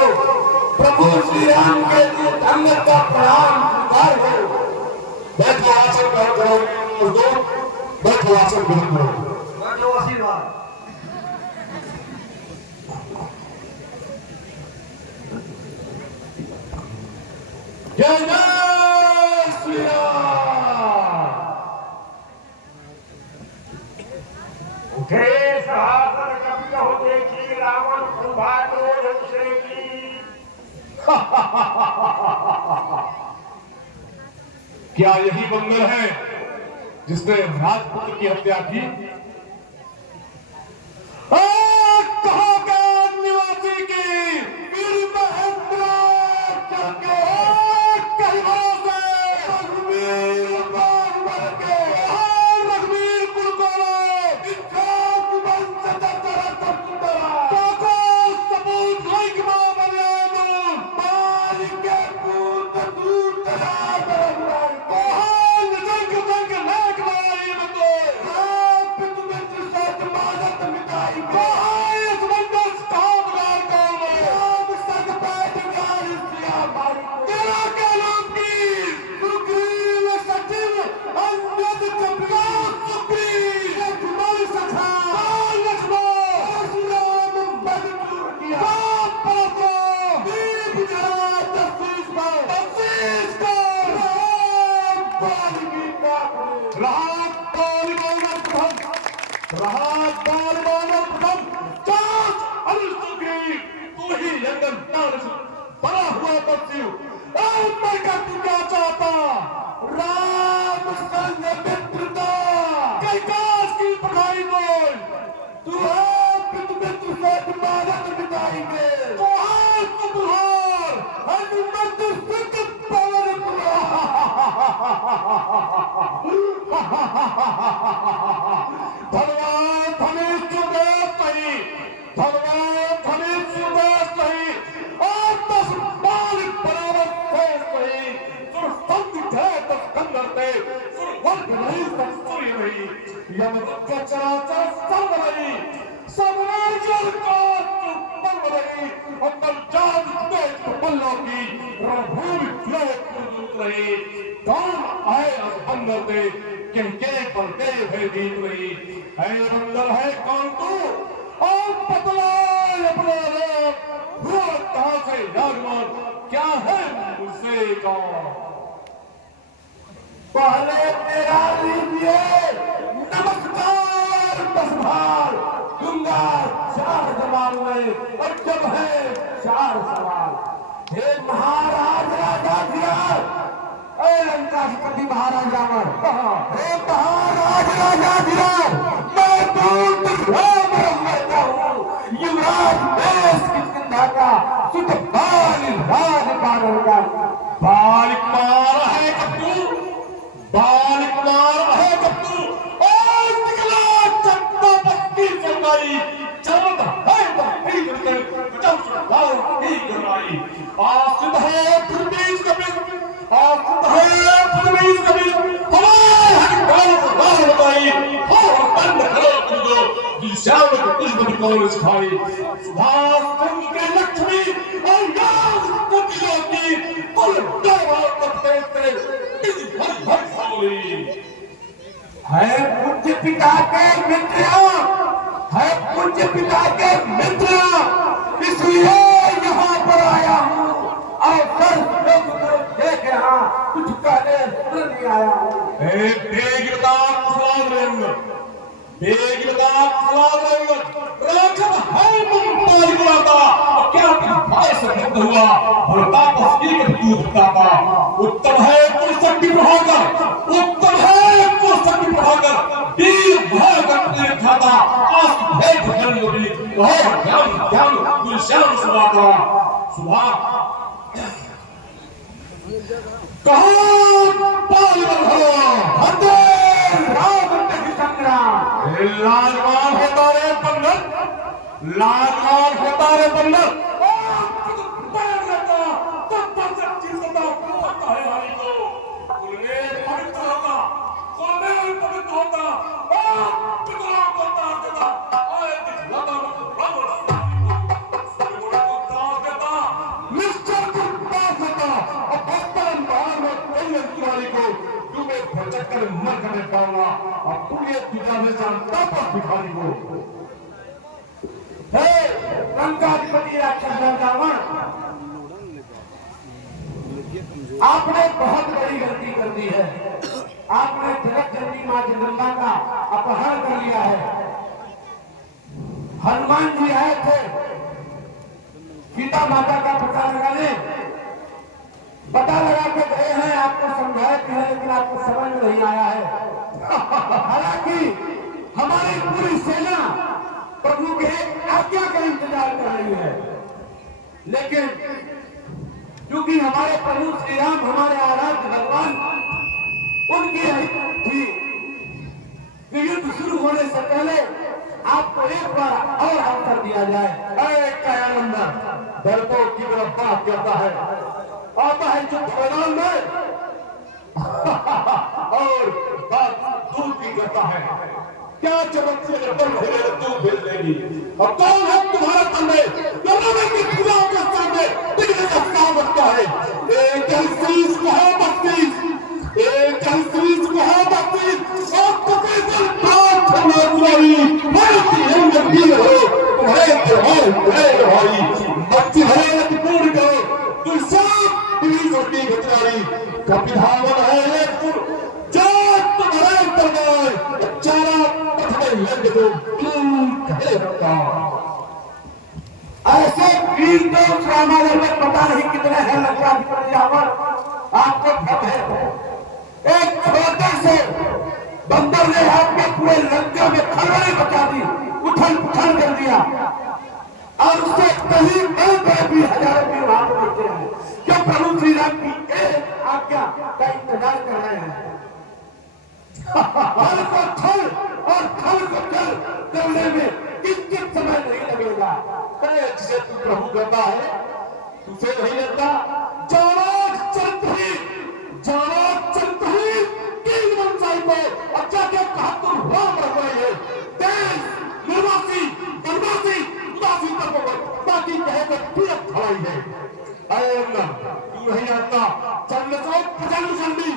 प्रभु श्री राम के धन्य का प्रणाम स्वीकार हो। बैठो आसन ग्रहण करो मजदूर, बैठो आसन ग्रहण करो। बैठो आशीर्वाद। जय जय श्री राम। उठे सहासन कपि कहो देखी रावण कुंभारो की। क्या यही मंगल है जिसने राजपुत्र की हत्या की? कहा गया निवासी की वीर महेंद्र चंद्र कहिबा से रघुवीर बाहुबल के रघुवीर कुलकोलो इच्छाक वंश दशरथ सुंदरा ताको सपूत लाइक मां बलियानु बाल के पूत दूत राज रघुराई कोहान जंग जंग लाख मारी बंदो आप तुम्हें त्रिसत मानत मिटाई कोहाय समंदस काम गार कौन आप सद पैठ गार सिया मारी तेरा के नाम की सुग्रीव सचिव अंगद कपिला सुग्रीव लक्ष्मण सखा लक्ष्मण परशुराम बद चूर किया परसो दीप जरा तस्वीर को राम बालगी का राम बाल प्रथम चास अनुसुग्रीव तू ही यंगन तारस बड़ा हुआ बच्चू मैं का तू क्या चाहता? राम संग मित्रता कई काश की पखाई बोल तू पितु से मानत बिताएंगे तो तुहार हनुमत सिख पवन भगवान धनेश्वर सही भगवान धनेश्वर सही और 10 बालिक बराबर थे सही सुरसंग थे 10 कंदर थे सुरवर्ग नहीं सूर्य नहीं यमदूत का चराचर सब नहीं सब राजल का पर्व नहीं अंदर जात देश बल्लों की रणभूमि क्लेश रही कौन आए अंदर दे के पलते है गीत रही है अंदर है कौन तू और पतला अपना लोग हुआ कहां से जागवान क्या है मुझसे कौन? पहले तेरा लीजिए नमस्कार 10 भार दूंगा 4 सवाल में और जब है 4 सवाल हे महाराज राजा धीराज लंका पति महाराज रावण हे महाराज राजा धीराज मैं दूत राम रहता हूँ युवराज देश किसकिंधा का सुत बाल राज का बालिक मार है कप्तू बालिक मार है कप्तू और निकला चंदा पक्की चंगाई चमक है पक्की करके बचाओ सुधार ही करवाई आसिद है पुरबीज कभी आसिद है पुरबीज कभी हमारे हर गाल को गाल बताई हो बंद करो तुझो दिशाओं को कुछ बन कौन सिखाई सुभाष कुंज के लक्ष्मी और याद कुटियों की कुल दरबार करते थे हर हर सावली है पूज्य पिता के मित्र है पूज्य पिता के मित्र इसलिए यहाँ पर आया हूँ और सर देख रहा कुछ कहने नहीं आया हूँ हुआ उत्तम है कुलशक्ति प्रभाकर उत्तम है कुलशक्ति प्रभाकर वीर भागवत खाता आस भेद जन्म बहुत ज्ञान ज्ञान गुलशान सुभागा सुभा कहो पालन हो हते राम नहीं संग्राम लालवान होता रे बंदर लालवान होता रे बंदर निश्चय के पास होता और भक्तन बाहर में कई तुम्हारी को तुम्हें भटक कर मर करने पाऊंगा और तुम ये पिता में जानता पर भिखारी को हे लंकाधिपति राक्षस रावण, आपने बहुत बड़ी गलती कर दी है। आपने जगत जननी मां जगदम्बा का अपहरण कर लिया है। हनुमान जी आए थे सीता माता का पता लगाने, पता लगा के गए हैं, आपको समझाए थे लेकिन आपको समझ में नहीं आया है। हालांकि हमारी पूरी सेना प्रभु के आज्ञा का इंतजार कर रही है, लेकिन क्योंकि हमारे प्रभु श्री राम हमारे आराध्य भगवान, उनकी थी युद्ध शुरू होने से पहले आपको एक बार और अवसर दिया जाए। अरे कयानंदन डरपोक की तरफ बात करता है, आता है चुप मैदान में और बात दूर की करता है। क्या चमक से तू भेज देगी और कौन है तुम्हारा तंबे की पूजाओं के सामने बिगड़े का काम रखता है। एक शीश को है बत्तीस, एक शीश को है बत्तीस और तुम्हारी तुम्हारे त्योहार भाई बच्ची है पूर्ण करो तुम सब पीढ़ी छोटी घटनारी कपिधावन है जो तुम्हारे दरबार चारा पथने लग दो कहे रखता। ऐसे वीर तो रामायण में पता नहीं कितने हैं लंकाधिपति रावण, आपको भ्रम है। एक छोटे से बंदर ने आपके पूरे लंका में खलबली मचा दी, उथल पुथल कर दिया और उससे कहीं बड़े भी हजारों भी वहां पर बैठे हैं जो प्रभु श्री राम की एक आज्ञा का इंतजार कर रहे हैं। थल को थल और थल को थल करने में किंचित समय नहीं लगेगा। जिसे तू प्रभु करता है तुझे नहीं लगता। जाना चलते ही तीन मनसाई को अच्छा क्या कहा तुम राम रख रहे हो देश निर्वासी बनवासी उदासी तक बाकी कहेगा तीरथ खड़ाई है। अरे तू नहीं आता चंद्र को प्रजन जल्दी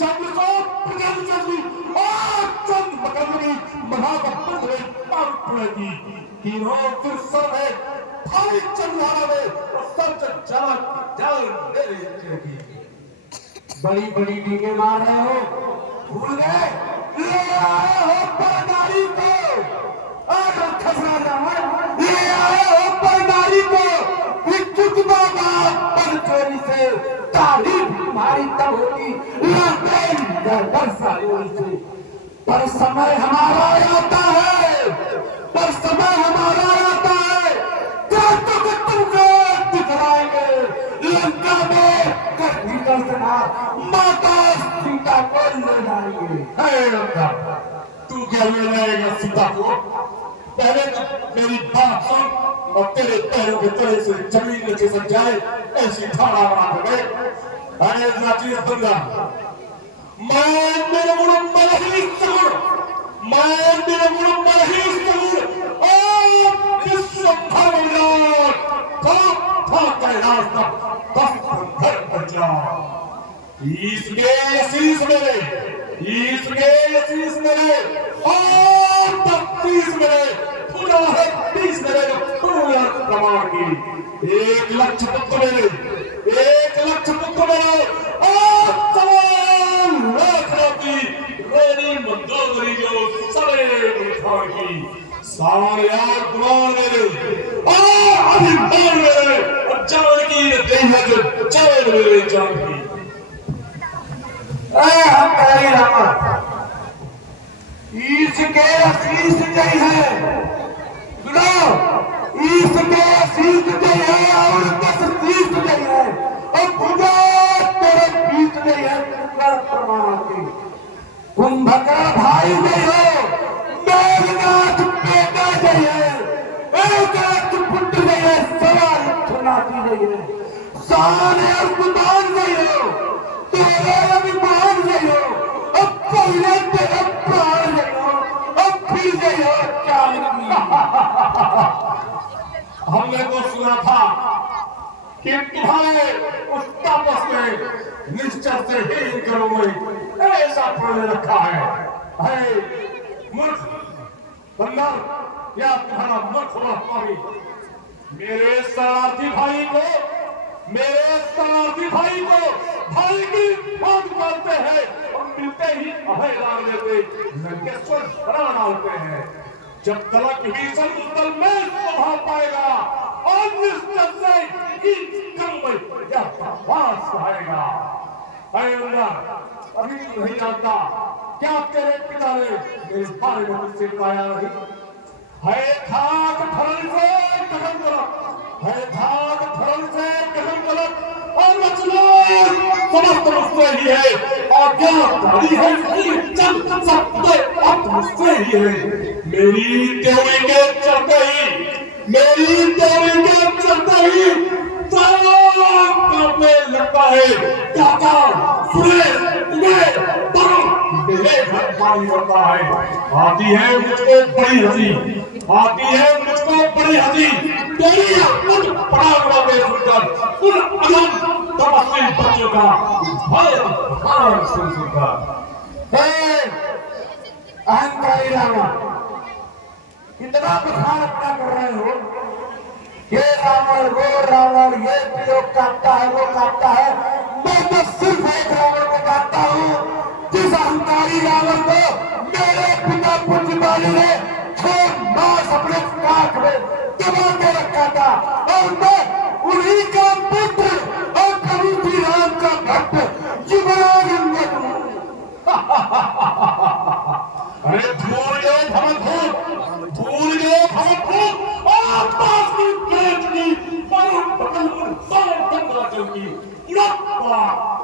चंद्र को प्रजन जल्दी और चंद बकरी महागपुर पार पड़ेगी तीनों दुर्सर है भारी चंद्राना में सब जल मेरे बड़ी बड़ी डींगे मार रहे हो, भूल गए ले आए हो परनारी को और खसरा जाओ ले आए हो परनारी को विद्युत बाबा पर चोरी से तारीफ तुम्हारी तब होगी से पर समय हमारा आता है, पर समय हमारा आता है तो तुमको दिखलाएंगे लंका में माता सीता को ले जाएंगे। लंका तू क्या ले जाएगा सीता को? पहले तो मेरी बात सुन और तेरे पैरों के तले से जमीन नीचे से जाए ऐसी ठाड़ा बना गए। अरे राजीव बंदा मैं मेरे मुड़ मलही सगुण मैं मेरे मुड़ मलही सगुण और विश्व भगवान था कैलाश तक घर पर जाओ। इसके आशीष मेरे और 32 मेरे पूरा है 30 मेरे पूरा प्रमाण की 1 लाख पुत्र मेरे 1 लाख पुत्र मेरे और 1 लाख की रेडी मंदोदरी जो सरे उठा की सारे यार कुमार मेरे और अभिमान मेरे और जान की देह जो चैन मेरे जान की। हम कह रामा इसके आशीष जय है सुनो इसके आशीष जय है और 10 शीश जय है और पूजा तेरे बीच जय है प्रमाण की कुंभकर्ण भाई जय हो मेघनाथ बेटा जय है एक लाख पुत्र जय है सवाल नाती जय है सारे और कुदान जय हो तेरे अभिमान जय हो अब पहले तेरे प्राण जय हो अब फिर जय हो क्या हमने तो सुना था कि तुम्हारे उस तापस में निश्चय से ही करूंगी, ऐसा प्रण रखा है मूर्ख बंदर या तुम्हारा मूर्ख भाई मेरे शरारती भाई को भाई की बात करते हैं और मिलते ही अभय डाल देते, लंकेश्वर बना डालते हैं। जब तलक भीषण उस में स्वभाव पाएगा और निश्चय से यह प्रवास आएगा। अभी तू नहीं जानता क्या तेरे पिता ने मेरे बारे में तुझसे पाया नहीं है। खाक धरल से गगन गलत है, खाक धरल से गगन गलत और समस्त मुझसे ही है और क्या है सब मुझसे ही है। मेरी त्योरी के चलते ही कांपने लगता है। काका सुरेश तुम्हें मेरे घर पानी होता है। आती है मुझको बड़ी हंसी तेरी पड़ा हुआ में सुनकर उन अनंत तपस्वी बच्चों का भय सुनकर। अहंकारी रावण इतना बखान अपना कर रहे हो, ये रावण वो रावण, ये प्रयोग काटता है वो काटता है। मैं तो सिर्फ एक रावण को काटता हूँ जिस अहंकारी रावण को मेरे पिता पूज्यपाली ने 6 मास अपने काख में दबा के रखा था और मैं उन्हीं का पुत्र और प्रभु श्री राम का भक्त युवराज अंगद हूँ। अरे भूल गए भूत आसपास की तेज की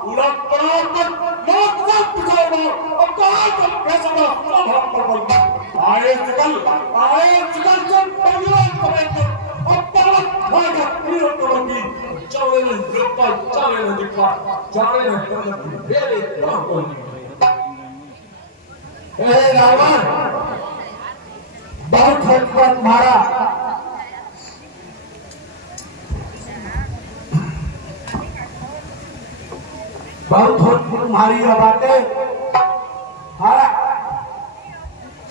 उड़क पड़ा आए चिकल से परिवार समेत अब पर्वत भागा तीरों तोड़ोगी चावले ने दिखा चावले ने पर्वत मेरे तोड़ोगी। हे रावण बहुत हटपट मारा, बहुत हटपट मारी बातें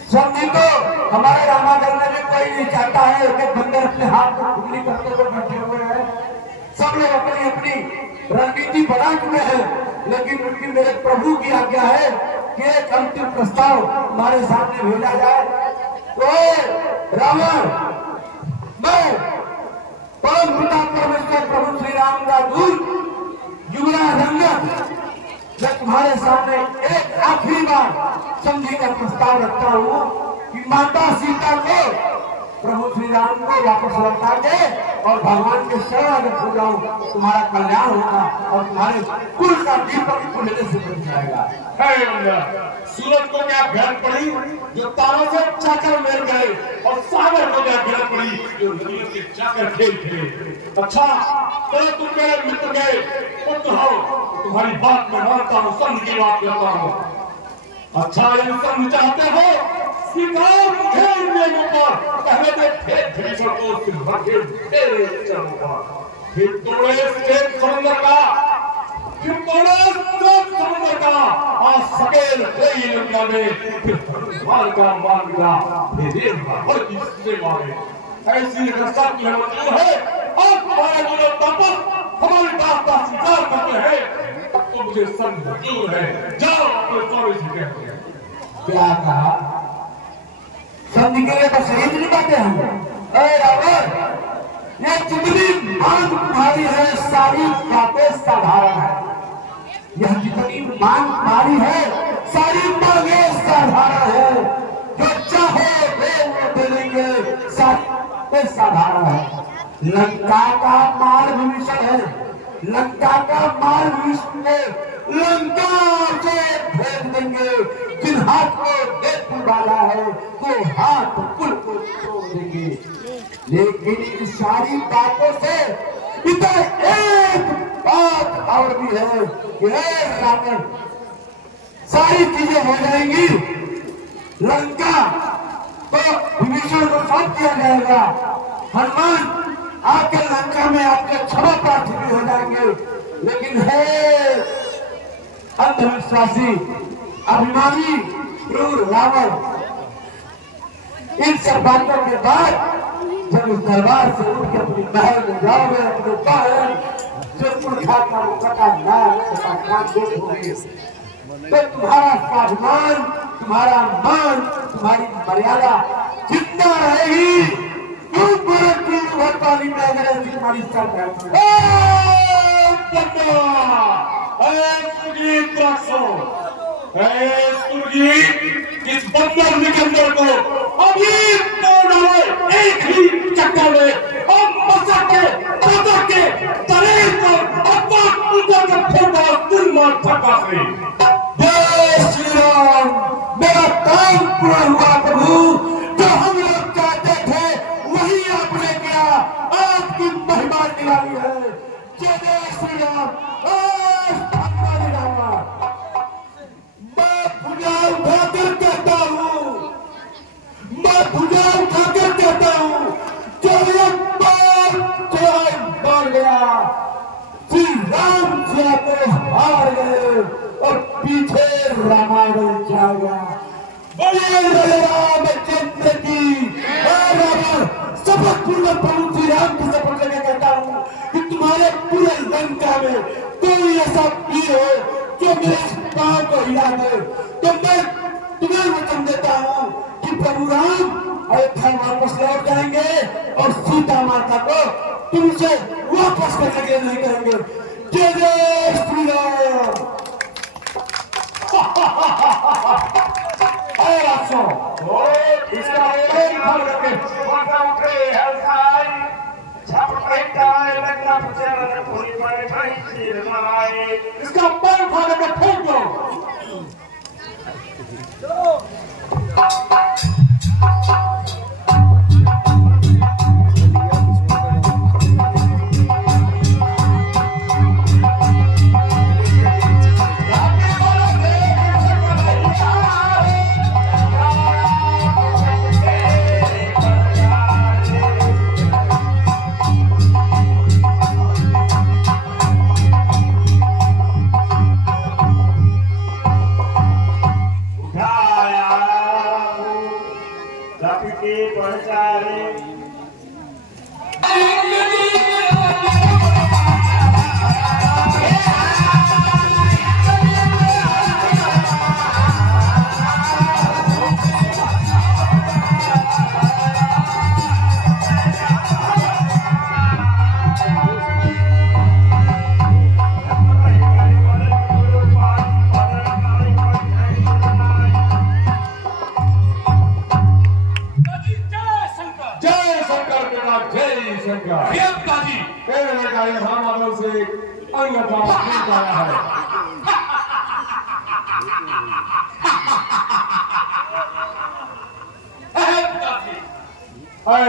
समझी तो हमारे रामागढ़ में भी कोई नहीं चाहता है कि बंदर अपने हाथ में खुली करते हुए बैठे हुए हैं। सब लोग अपनी अपनी रणनीति बना चुके हैं, लेकिन उनकी मेरे प्रभु की आज्ञा है कि एक अंतिम प्रस्ताव हमारे सामने भेजा जाए। तो रावण मैं परम पिता परमेश्वर प्रभु श्री राम का दूत युवराज अंगद मैं तुम्हारे सामने एक आखिरी बार संधि का प्रस्ताव रखता हूँ कि माता सीता को प्रभु श्री राम को वापस लौटा दे और भगवान के शरण हो जाऊं, तुम्हारा कल्याण होगा और तुम्हारे कुल का दीपक खुलने से बन जाएगा। सूरज को क्या गिरत पड़ी जो तारों से चाकर मिल गए और सागर को क्या गिरत पड़ी जो नदियों के चाकर खेल थे। अच्छा तो तुम मेरे मित्र गए पुत्र हो, तुम्हारी बात में मानता हूँ, संघ की बात करता हूँ। अच्छा ये संघ चाहते हो स्वीकार खेल में ऊपर पहले तो फिर भीषण को फिर चलूंगा फिर तोड़े स्टेट समुद्र का और सकेल कोई लंका में फिर भगवान का मान गया फिर भगवान की सेवा में ऐसी रक्षा की मजबूर है और तुम्हारे जो तपस हमारी बात का स्वीकार करते हैं तो मुझे संजूर है। जाओ अपने स्वामी जी कहते हैं। क्या कहा संधि के लिए तो शहीद नहीं पाते हम। अरे रावण ये जितनी मांग तुम्हारी है सारी बातें साधारण है, यह जितनी मांग तुम्हारी है सारी मांगे साधारण है, जो चाहे वो दे देंगे, सारी साधारण है। लंका का माल विभीषण है, लंका का माल विभीषण लंका से भेज देंगे, जिन हाथ को देख वाला है वो हाथ कुल को तोड़ देंगे। लेकिन इन सारी बातों से इधर एक बात और भी है कि रावण सारी चीजें हो जाएंगी, लंका तो विभीषण को सौंप दिया जाएगा, हनुमान आके लंका लंका में आपके क्षमा प्रार्थी भी हो जाएंगे, लेकिन है अंधविश्वासी, अभिमानी, क्रूर रावण, इन सब बातों के बाद जब इस दरबार से उठ के अपनी महल में जाओगे, अपने बहन जो पुरखा का कटा नाम देखोगे, तो तुम्हारा स्वाभिमान, तुम्हारा मान, तुम्हारी मर्यादा जितना रहेगी, पानी में अगर तुम्हारी इस बंदर निकंदर को अभी तोड़ डालो एक ही चक्कर में, और मसा के तले को अपना ऊपर का फोड़ा दिल मार थका से। जय श्री राम। मेरा काम पूरा हुआ प्रभु, जो हम लोग चाहते थे वही आपने किया, आपकी महिमा निराली है। जय श्री राम। हार गए और पीछे रामायण जाएगा। बोलिए रामचंद्र की। रावण शपथ पूर्वक प्रभु श्री राम की शपथ लेकर कहता हूँ कि तुम्हारे पूरे लंका में कोई ऐसा वीर हो जो मेरे इस पांव को हिला दे, तो मैं तुम्हें वचन देता हूँ कि प्रभु राम अयोध्या वापस लौट जाएंगे और सीता माता को तुमसे वापस करके नहीं करेंगे। जय जय श्री राम। इसका पेट भर के माता उठे हलकाई छाप पेटा लगना प्रचार पूरी मारे भाई सिर मारे, इसका पैर फाड़ के फेंक दो।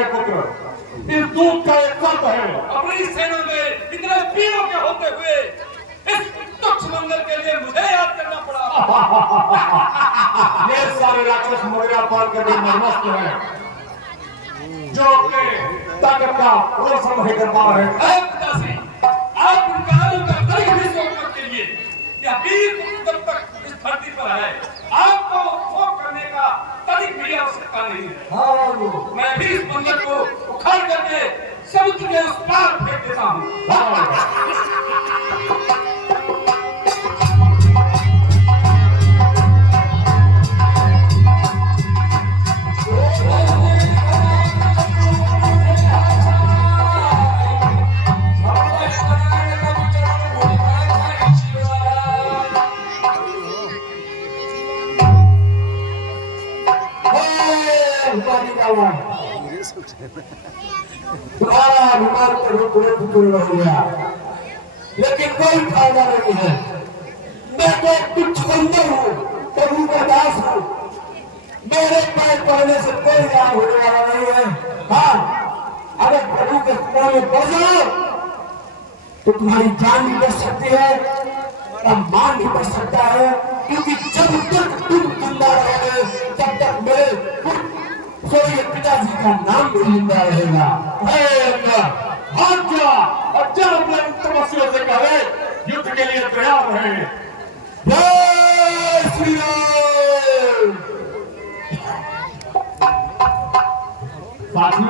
पुत्र, इस दूध का एक शर्त है। अपनी सेना में इतने वीरों के होते हुए इस तुच्छ मंदिर के लिए मुझे याद करना पड़ा। ये सारे राक्षस मोरिया पाल कर मस्त है, जो अपने ताकत का रोशन नहीं कर पा रहे। आप उनका तरीके भी सोचने के लिए क्या वीर जब तक इस धरती पर है, आपको शोक करने का तरीक भी आवश्यकता नहीं है। मैं भी इस मंदिर को उखाड़ करके समुद्र के उस पार फेंक देता हूँ। तुम्हारा अभिमान हो गया, लेकिन कोई फायदा नहीं है। मैं तो तुच्छ बंदर हूँ, प्रभु का दास हूँ। मेरे पैर पड़ने से कोई लाभ होने वाला नहीं है। हाँ, अगर प्रभु के पाँव में पड़ जाओ तो तुम्हारी जान भी बच सकती है और मान भी बच सकता है, क्योंकि जब तक तुम जिंदा रहोगे तब तक मेरे पिताजी का नाम भी जिंदा रहेगा। भाग जा और जा अपने तपस्वियों से कहे युद्ध के लिए तैयार रहे। जय श्री राम। साथियों